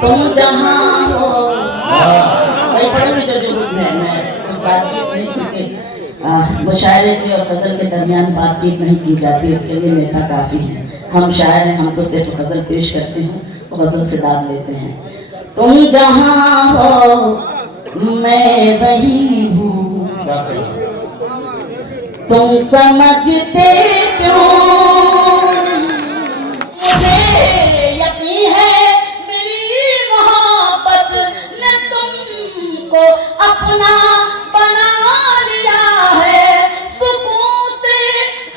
तुम जहाँ हो। भाई बड़े भी जो है, मैं कुछ बातचीत नहीं क्योंकि मुशायरे की और गजल के दरमियान बातचीत नहीं की जाती, इसके लिए नेता काफी है। हम शायर हैं, हम तो सिर्फ गजल पेश करते हैं, तो गजल से दाद लेते हैं। तुम जहाँ हो मैं वही हूँ, तुम समझते क्यों? मुझे यकीन है मेरी मोहब्बत ने तुमको अपना बना लिया है। सुकून से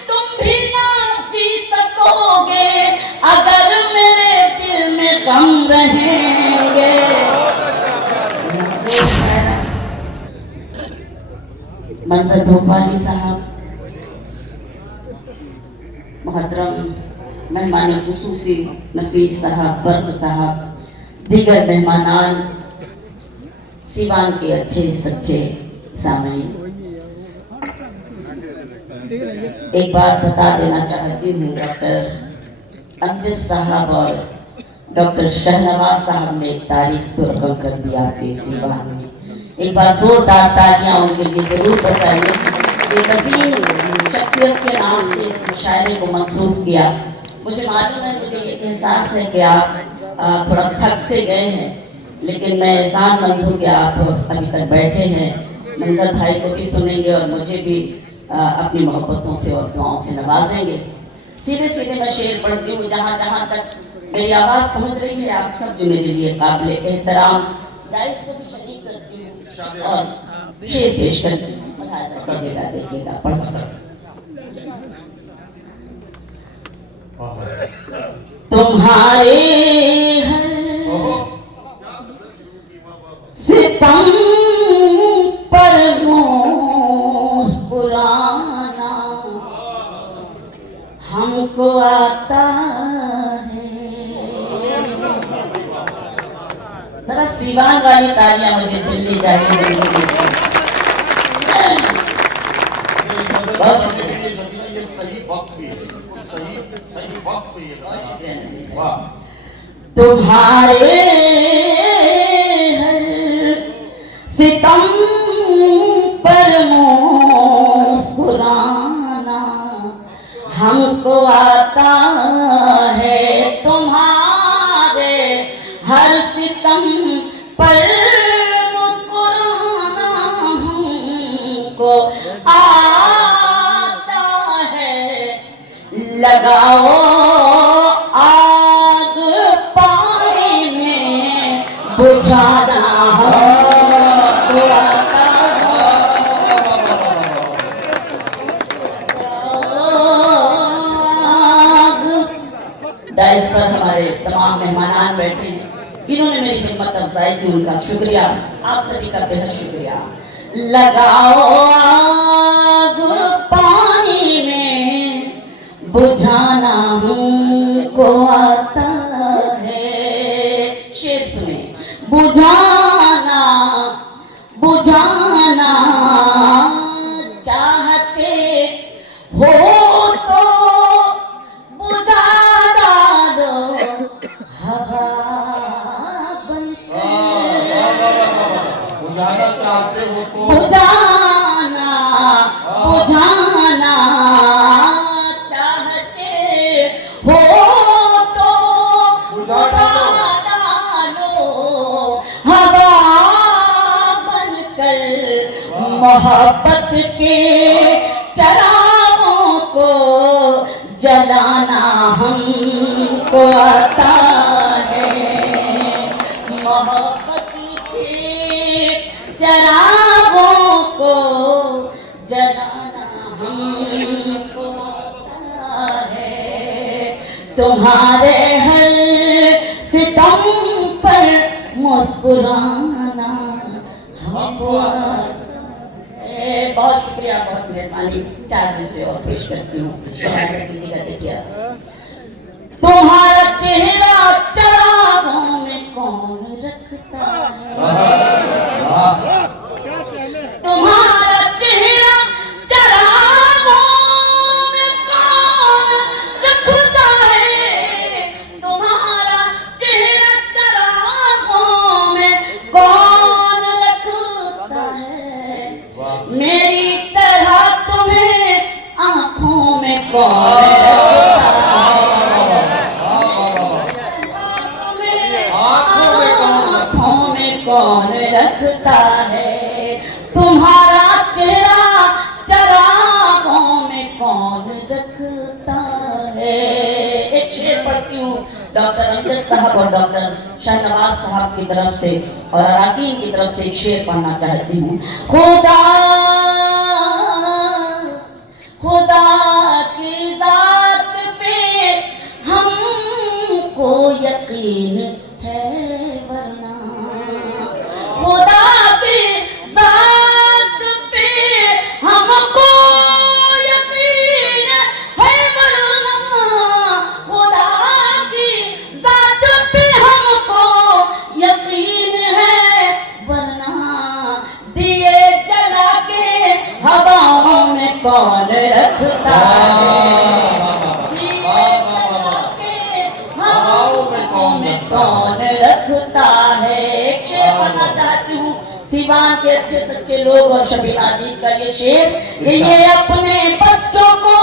तुम भी ना जी सकोगे अगर मेरे दिल में गम रहेंगे। मंजर भोपाली साहब, मोहतरम मेहमान खुसूसी नफीस साहब, बर्क साहब, दीगर मेहमानान, सीवान के अच्छे सच्चे सामीन, एक बात बता देना चाहती हूँ, डॉक्टर अमजद साहब और डॉक्टर शहनवाज साहब ने एक तारीख तो रकम कर दिया आपके सीवान में। एक बार जोरदार तालियां उनके लिए जरूर बचाइए। एक अजीम शख्सियत के नाम से इस मुशायरे को मंसूब किया। मुझे मालूम है, मुझे ये एहसास है कि आप थोड़ा थक से गए हैं, लेकिन मैं एहसानमंद हूँ कि आप अभी तक बैठे हैं। मंजर भाई को भी सुनेंगे और मुझे भी अपनी मोहब्बतों से और दुआओं से नवाजेंगे। सीधे सीधे मैं शेर पढ़ती हूँ, जहाँ जहाँ तक मेरी आवाज़ पहुँच रही है। आप सब जो मेरे लिए काबिल एहतराम गाइस को भी शरीक करती हूँ और शेर पेश करती हूँ। देखिएगा पढ़। तुम्हारे सितम पर मुस्कुराना हमको आता है। जरा सीवान वाली तालियां मुझे मिलनी चाहिए। तुम्हारे सितम पर मुस्कुराना हमको आता है। तुम्हारे हर सितम पर मुस्कुराना हमको आता है। लगाओ आग पानी में बुझाना हमको आता डाइस पर हमारे तमाम मेहमान बैठे हैं जिन्होंने मेरी हिम्मत अफजाई की, उनका शुक्रिया, आप सभी का बेहद शुक्रिया। लगाओ आग पानी में बुझाना हमको आता है। शेर सुने। बुझाना बुझाना चाहते हो तो बुझा डालो हवा बनकर। बुझाना चाहते हो तो बुझाना बुझाना चाहते हो तो बुझा डालो हवा बनकर। मोहब्बत के चरागों को जलाना हमको आता है। मोहब्बत के चरागों को जलाना हमको आता है। तुम्हारे हर सितम पर मुस्कुराना हमको आता है। बहुत शुक्रिया, बहुत मेहरबानी। 4 दूसरे और पेश करती हूँ। देखिए, तुम्हारा चेहरा चरागों में कौन रखता है? तुम्हारा चेहरा चरागों में कौन रखता है? तुम्हारा चेहरा चरागों कौन रखता है, तुम्हारा चेहरा चरागों में कौन रखता है। एक शेर पढ़ती हूँ डॉक्टर अमजद साहब और डॉक्टर शाहनवाज साहब की तरफ से और अराकीन की तरफ से एक शेर पढ़ना चाहती हूँ। खुदा खुदा की जात पे हमको यकीन है वरना, खुदा की जात पे हमको यकीन है वरना, खुदा की जात पे हमको यकीन है वरना, दिए जला के हवाओं में कौन रखता है, कौन रखता है। एक शेर पढ़ना चाहती हूँ सिवान के अच्छे सच्चे लोग और शबीना दी का ये शेर। ये अपने बच्चों को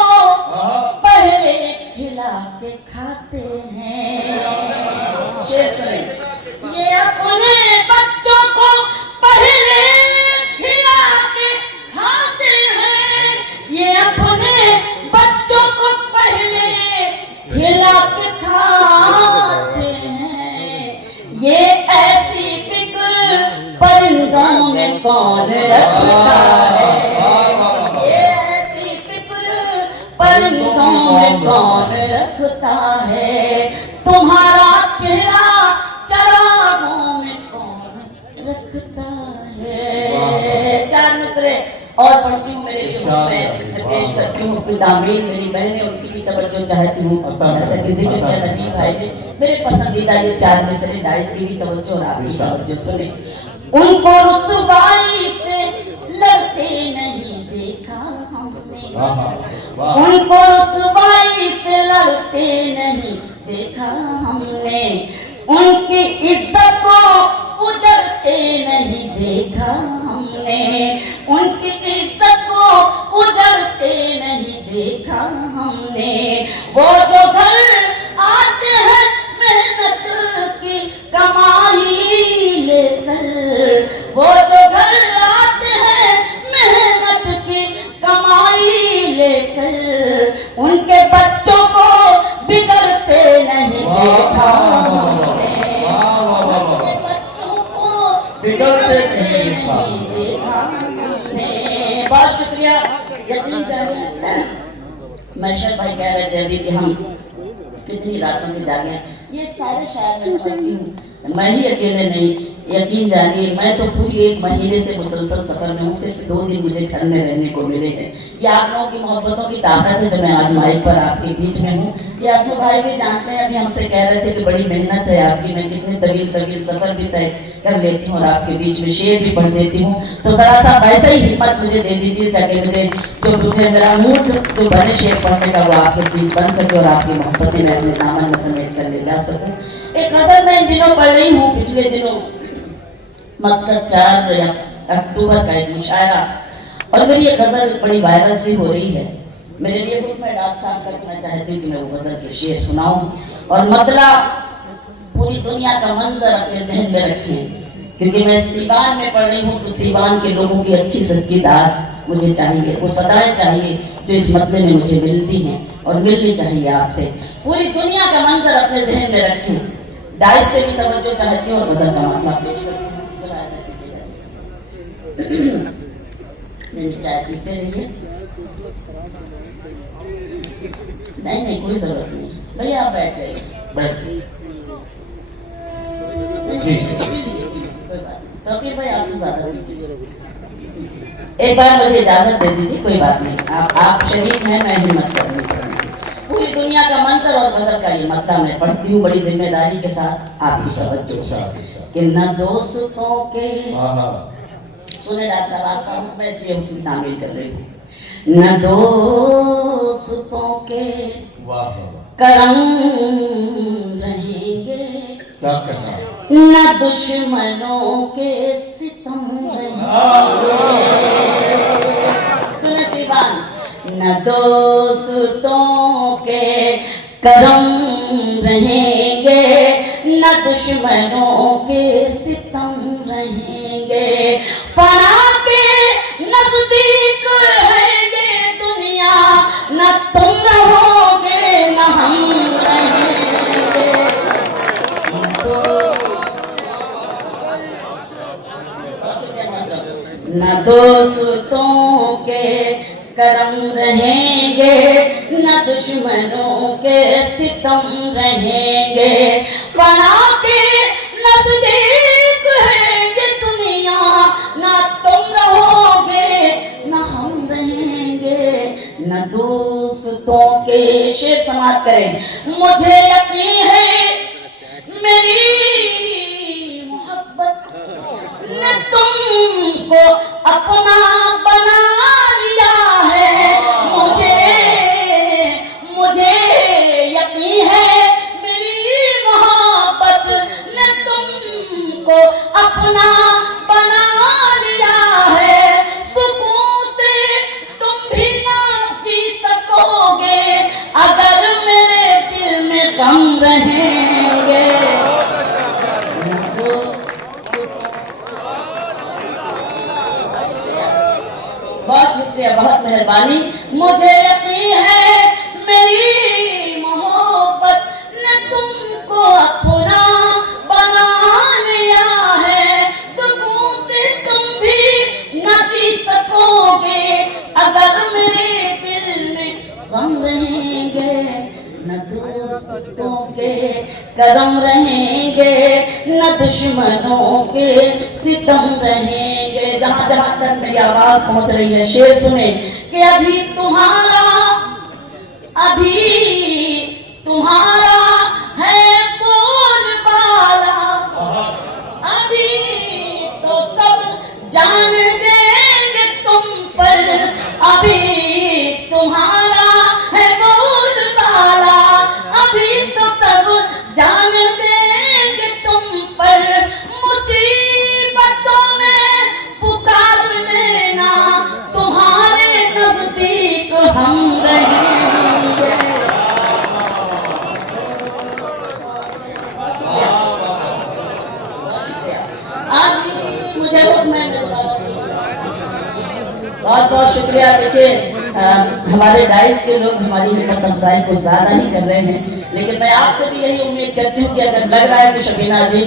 पहले खिला के खाते हैं, शेर सुने, ये अपने बच्चों को पहले खिला के खाते हैं, ये अपने बच्चों को पहले खिला के खाते हैं, ये ऐसी फिक्र परिंदों में कौन रखता है, ये ऐसी फिक्र परिंदों में कौन रखता है, तुम्हारा चेहरा चरागों में कौन रखता है। चार मिसरे और पढ़ती हूँ, मेरे लिए मैं पेश करती हूँ अपनी दामीन, मेरी बहनें उनकी भी तवज्जो चाहती हूँ। ऐसा किसी ने क्या नदीम भाई ने मेरे पसंदीदा ये चार मिसरे डाइस की भी तवज्जो और आप भी तवज्जो सुने। उनको रुसवाई से लड़ते नहीं देखा हमने, उनको रुसवाई से लड़ते नहीं देखा हमने, उनकी इज्जत को उजड़ते नहीं देखा हमने, उनकी इज्जत को उजड़ते नहीं देखा हमने, वो जो घर आते हैं मेहनत की कमाई लेकर, वो जो घर आते हैं मेहनत की कमाई लेकर, उनके बच्चों को बिगड़ते नहीं देखा हमने, उनके बच्चों को बिगड़ते नहीं देखा हमने। बहुत शुक्रिया। यकीन जानिए मैशर भाई कह रहे थे अभी कि हम कितनी रातों में जागे, ये सारे शायर मैं समझती हूँ, मैं ही अकेले नहीं। यकीन जानिए मैं तो पूरी एक महीने से मुसलसल सफर में हूँ, सिर्फ 2 दिन मुझे घर में रहने को मिले हैं। ये आप लोगों की मोहब्बतों की ताकत है जो मैं आज माइक पर आपके बीच में हूँ। ये आजू भाई भी जानते हैं, अभी हमसे कह रहे थे कि बड़ी मेहनत है आपकी, मैं कितने तवील सफर भी तय कर लेती हूँ और आपके बीच में शेर भी पढ़ देती हूँ, तो जरा सा वैसे ही हिम्मत मुझे दे दीजिए ताकि मुझे मेरा मूड जो बने शेर पढ़ने का वो आपके बीच बन सके और आपकी मोहब्बतें मैं अपने दामन में समेट कर ले जा सकूँ। एक गजल मैं इन दिनों पढ़ रही हूँ, पिछले दिनों मस्कत 4 अक्टूबर का एक मुशायरा, और मेरी ये गजल बड़ी वायरल सी हो रही है। मेरे लिए खुद मैं डाक साफ करके मैं चाहती हूँ कि मैं वो गजल के शेर सुनाऊं और मतलब पूरी दुनिया का मंजर अपने जहन में रखें, क्योंकि मैं सीवान में पढ़ रही हूँ तो सीवान के लोगों की अच्छी सच्ची दाद मुझे चाहिए, वो सदाएं चाहिए जो इस मसले में मुझे मिलती हैं और मिलनी चाहिए आपसे। पूरी दुनिया का मंजर अपने जहन में रखें, डाइस से भी तवज्जो चाहती हूँ और गजल का मतलब पेश करती हूँ। चाय पीते रहिए, नहीं कोई जरूरत नहीं भैया, आप बैठ जाइए, बैठ तो कि भाई आप ज्यादा एक बार मुझे इजाजत दे दीजिए, कोई बात नहीं, आप शहीद हैं, मैं हिम्मत करूंगी। पूरी दुनिया का मंजर और गजल का ये मतलब मैं पढ़ती हूँ बड़ी जिम्मेदारी के साथ, आपकी तवज्जो कि न दोस्तों के सुने आपका मैं इसलिए उनकी तामील कर रही हूँ, न दोस्तों के करम रहेंगे, क्या कहना, न दुश्मनों के सितम रहेंगे। सुने सिवान, न दोस्तों के करम रहेंगे, न दुश्मनों के सितम रहेंगे। फना के नजदीक है ये दुनिया, न तुम रहोगे न हम रहेंगे। न दोस्तों के करम रहेंगे, न दुश्मनों के सितम रहेंगे। फना के नजदीक है ये दुनिया, न तुम रहोगे न हम रहेंगे। न दोस्तों के शेर समाप्त करें। मुझे यकीन है मेरी मोहब्बत ने तुमको अपना बना लिया है। मुझे यकीन है मेरी मोहब्बत ने तुमको अपना बना लिया है। सुकून से तुम भी ना जी सकोगे अगर मेरे दिल में गम रहेंगे। बहुत शुक्रिया, बहुत मेहरबानी। मुझे यकीन है मेरी मोहब्बत ने तुमको अपना बना लिया है। सुकून से तुम भी न जी सकोगे अगर मेरे दिल में गम रहेंगे। न दोस्तों के करम रहेंगे, न दुश्मनों के सितम रहेंगे। जहां जहां तक मेरी आवाज पहुंच रही है शेर सुने कि अभी तुम्हारा है बोलबाला, अभी तो सब जान देंगे तुम पर। अभी तुम्हारा है बोलबाला, अभी तो सब जान देंगे तुम पर। मुसीबतों में पुकार लेना, तुम्हारे नजदीक हम रहेंगे। मुझे बहुत बहुत शुक्रिया। देखिए हमारे डाइस के लोग हमारी हिम्मत अफजाई को ज्यादा ही कर रहे हैं, लेकिन मैं आपसे भी यही उम्मीद करती हूँ कि अगर लग रहा है कि शकीना दी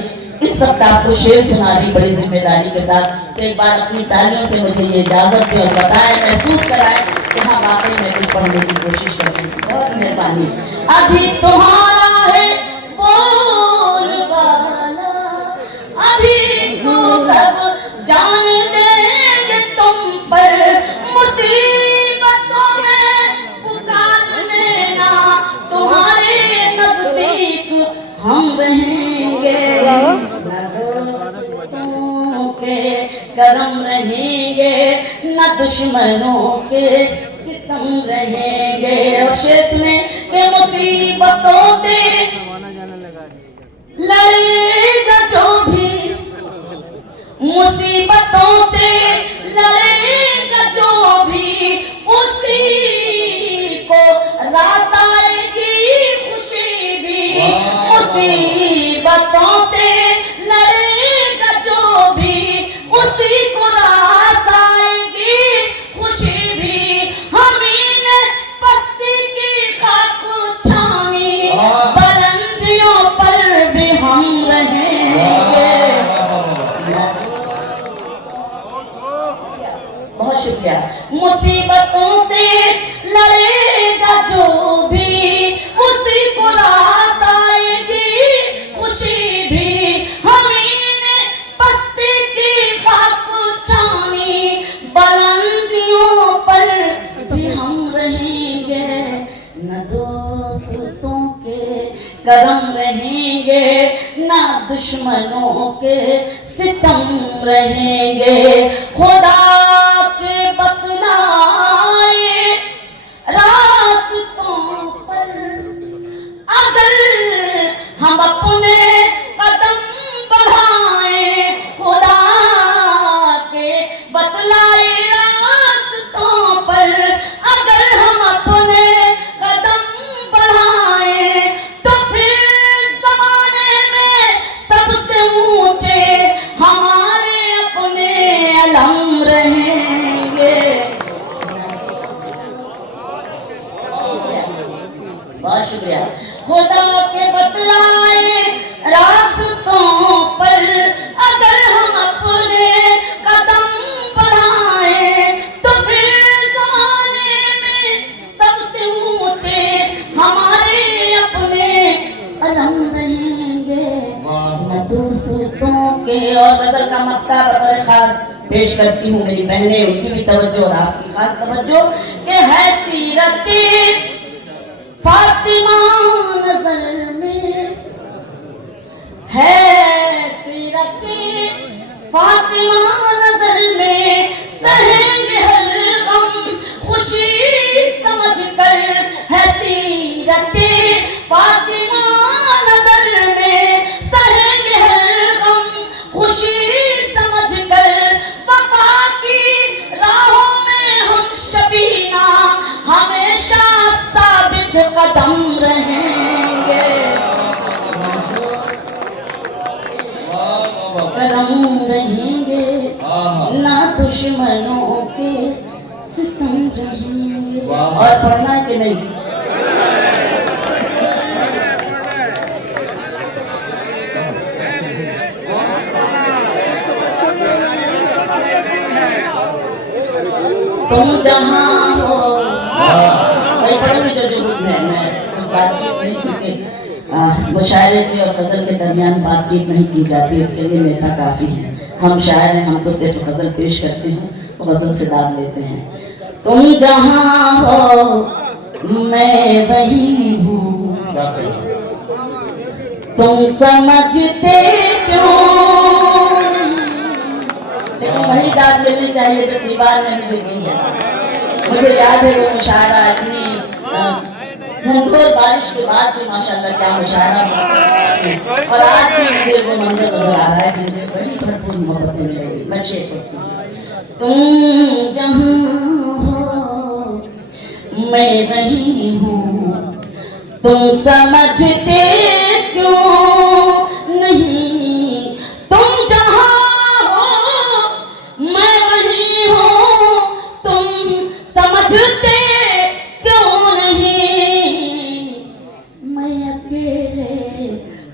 इस वक्त आपको शेर सुना रही बड़ी जिम्मेदारी के साथ, तो एक बार अपनी तालियों से मुझे ये इजाजत दें और बताएं, महसूस कराएं कि हाँ वाकई मैं कुछ पढ़ने की कोशिश करती हूँ। बहुत मेहरबानी। अभी तुम्हारा है बोलबाला, अभी तो सब जान देंगे तुम पर। मुसीबतों में पुकार लेना, तुम्हारे नजदीक हम रहेंगे। के करम रहेंगे, न दुश्मनों के सितम रहेंगे। और शेर सुने कि मुसीबतों से लड़ेगा जो भी, मुसीबतों से लड़ेगा जो भी, उसी को रात आएगी खुशी भी। मुसीबतों से लड़ेगा जो भी, उसी को रात आएगी खुशी भी। हमीं ने बस्ती की खाक छानी, बुलंदियों पर भी हम रहेंगे। बहुत शुक्रिया। मुसीबतों से लड़ेगा जो भी, उसी को रात आएगी खुशी भी। हमीं ने बस्ती की खाक छानी, बुलंदियों पर भी हम रहेंगे। न दोस्तों के करम रहेंगे, न दुश्मनों के सितम रहेंगे। खुदा के बतलाए रास्तों पर अगर हम अपने कदम बढ़ाए, खुदा के बतलाए रास्तों पर अगर हम अपने कदम बढ़ाए, तो फिर जमाने में न दोस्तों के। और गजल का मक्का बतौर खास पेश करती हूँ मेरी बहनें, उनकी भी तवज्जो और आपकी खास तवज्जो कि है सीरते फातिमा नजर में, है सीरते फातिमा नजर में, सहेंगे हर गम खुशी समझ कर, है सीरते फातिमा नजर में, सहेंगे हर गम खुशी समझ कर, वफा की राहों में हम शबीना हमेशा साबित कदम रहेंगे, करम रहेंगे, ना दुश्मनों के सितम रहेंगे। और पढ़ना है कि नहीं? तुम जहाँ हो वही पढ़ोगे जो जो है। मैं बातचीत नहीं करके मुशायरे के और गजल के दरमियान बातचीत नहीं की जाती, इसके लिए नेता काफी हैं। हम शायर हैं, हमको सिर्फ गजल पेश करते हैं तो गजल से दाद लेते हैं। तुम जहाँ हो मैं वही हूँ, तुम समझते क्यों? लेकिन वही दाद लेनी चाहिए जो दीवार ने मुझे दी है। मुझे याद है वो मुशायरा इतनी घंटों बारिश के बाद भी माशाल्लाह क्या मुशायरा, और आज भी मुझे वो मंजर नजर आ रहा है कि मुझे बड़ी भरपूर मोहब्बत मिलेगी। मैं शेर करती हूँ, तुम जहाँ हो मैं वही हूँ, तुम समझते क्यों नहीं? तुम जहाँ हो मैं वही हूँ, तुम समझते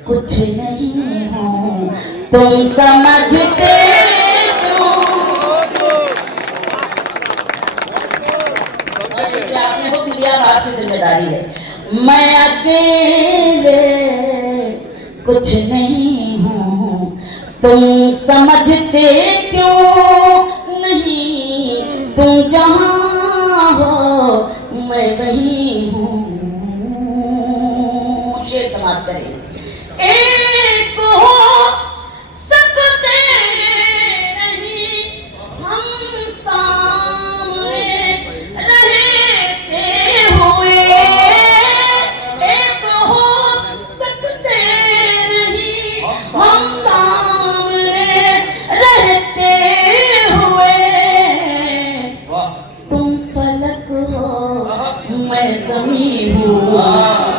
कुछ नहीं हूँ, तुम समझते क्यों? आपने हुक्म दिया, आपकी जिम्मेदारी है। मैं अकेले कुछ नहीं हूँ, तुम समझते क्यों नहीं? तुम जहाँ हो मैं वही हूँ। शेर समाप्त करें। एक हो सकते नहीं हम सामने रहते हुए, एक हो सकते नहीं हम सामने रहते हुए। तुम फलक हो मैं ज़मीं हूँ,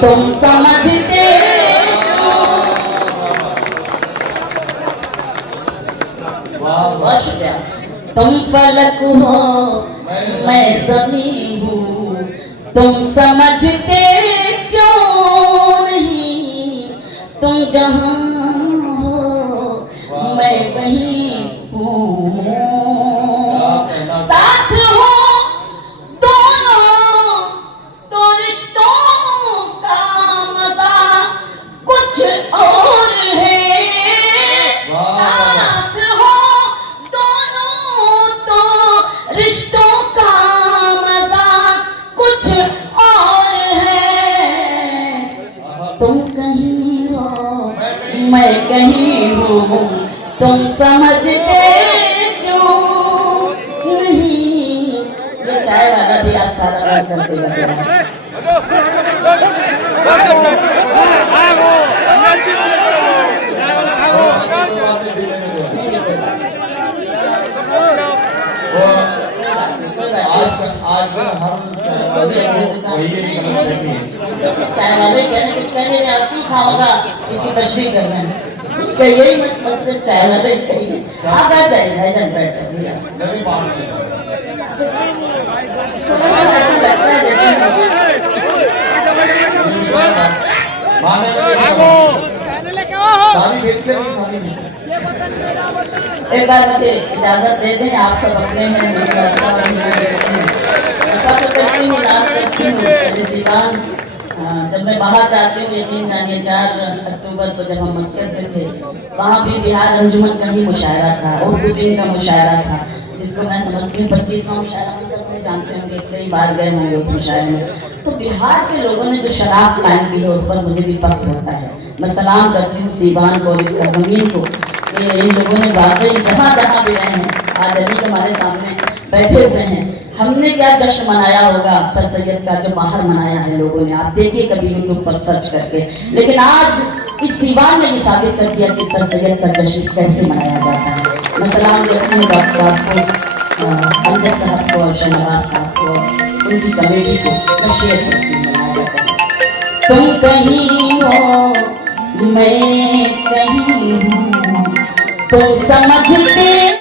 तुम समझते तुम फलक हो मैं ज़मीं हूँ, तुम समझते क्यों नहीं? तुम जहाँ हो मैं वहीं हूँ, साथ हो दोनों तो रिश्तों का मजा कुछ और है। रिश्तों का मजा कुछ और है। तुम कहीं हो मैं कहीं हूँ, तुम समझते क्यों नहीं? ये चाय वाला भी आज सारा कर देगा। आज हम चाय वाले कहने कुछ कहने आपकी खाओगा इसकी तशरीह करना है, उसका यही मकसद चाय वाले कहिए। आप आ जाइए भाईजान, बैठ जाइए। एक बार मुझे इजाजत दे दें, आप सब अपने हैं। जब मैं बाहर जाती हूँ, यकीन जानिए 4 अक्टूबर को जब हम मस्कत में थे, वहाँ भी बिहार अंजुमन का ही मुशायरा था, उर्दू दिन का मुशायरा था, जिसको मैं समझती हूँ 25वां मुशायरा। जब मैं जानते होंगे कई बार गए होंगे उस मुशायरे में, तो बिहार के लोगों ने जो शराब कायम की है उस पर मुझे भी फख्र होता है। मैं सलाम करती हूँ सीवान को और इस ज़मीन को, इन लोगों ने वाकई जहाँ जहाँ भी रहे हैं, आज अली हमारे सामने बैठे हुए हैं। हमने क्या जश्न मनाया होगा सर सैयद का, जो बाहर मनाया है लोगों ने, आप देखिए कभी यूट्यूब पर सर्च करके। लेकिन आज इस सीवान ने ये साबित कर दिया कि सर सैयद का जश्न कैसे मनाया जाता है। मैं सलाम देती हूँ डॉक्टर आपको, अमजद साहब को और शहनवाज साहब को, उनकी कमेटी को मैं शेयर करती हूँ। तुम कहीं हो मैं कहीं हूँ, तो समझते